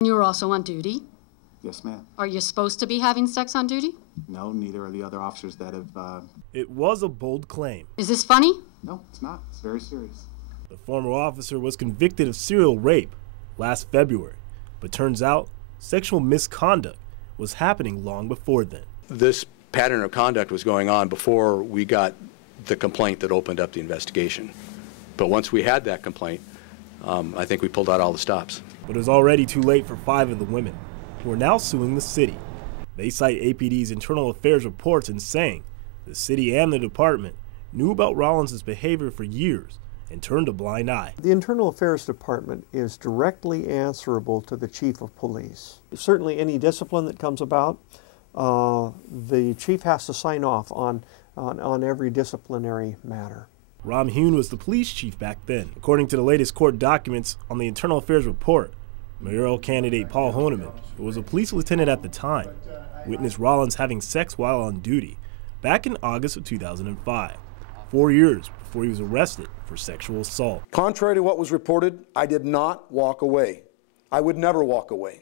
You were also on duty? Yes, ma'am. Are you supposed to be having sex on duty? No, neither are the other officers that have... It was a bold claim. Is this funny? No, it's not. It's very serious. The former officer was convicted of serial rape last February, but turns out sexual misconduct was happening long before then. This pattern of conduct was going on before we got the complaint that opened up the investigation. But once we had that complaint, I think we pulled out all the stops. But it was already too late for 5 of the women, who are now suing the city. They cite APD's internal affairs reports and saying the city and the department knew about Rollins' behavior for years and turned a blind eye. The Internal Affairs Department is directly answerable to the Chief of Police. Certainly any discipline that comes about, the Chief has to sign off on every disciplinary matter. Rob Hune was the police chief back then. According to the latest court documents on the Internal Affairs report, mayoral candidate Paul Honeman, who was a police lieutenant at the time, witnessed Rollins having sex while on duty back in August of 2005, 4 years before he was arrested for sexual assault. Contrary to what was reported, I did not walk away. I would never walk away.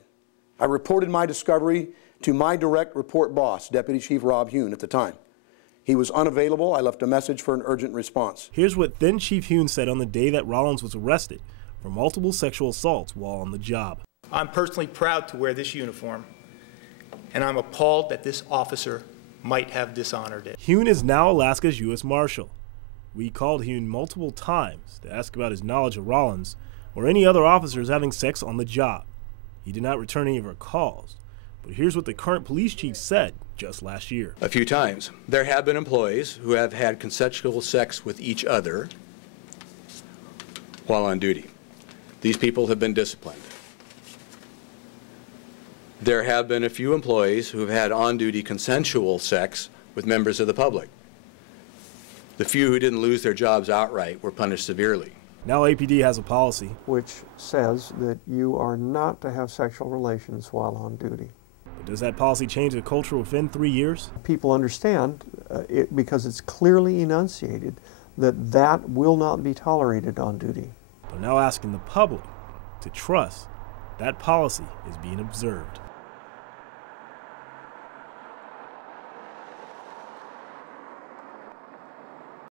I reported my discovery to my direct report boss, Deputy Chief Rob Hune, at the time. He was unavailable. I left a message for an urgent response. Here's what then Chief Hune said on the day that Rollins was arrested for multiple sexual assaults while on the job. I'm personally proud to wear this uniform, and I'm appalled that this officer might have dishonored it. Hune is now Alaska's U.S. Marshal. We called Hune multiple times to ask about his knowledge of Rollins or any other officers having sex on the job. He did not return any of our calls, but here's what the current police chief said just last year. A few times. There have been employees who have had consensual sex with each other while on duty. These people have been disciplined. There have been a few employees who have had on-duty consensual sex with members of the public. The few who didn't lose their jobs outright were punished severely. Now APD has a policy which says that you are not to have sexual relations while on duty. But does that policy change the culture within 3 years? People understand it because it's clearly enunciated that that will not be tolerated on duty. They're now asking the public to trust that policy is being observed.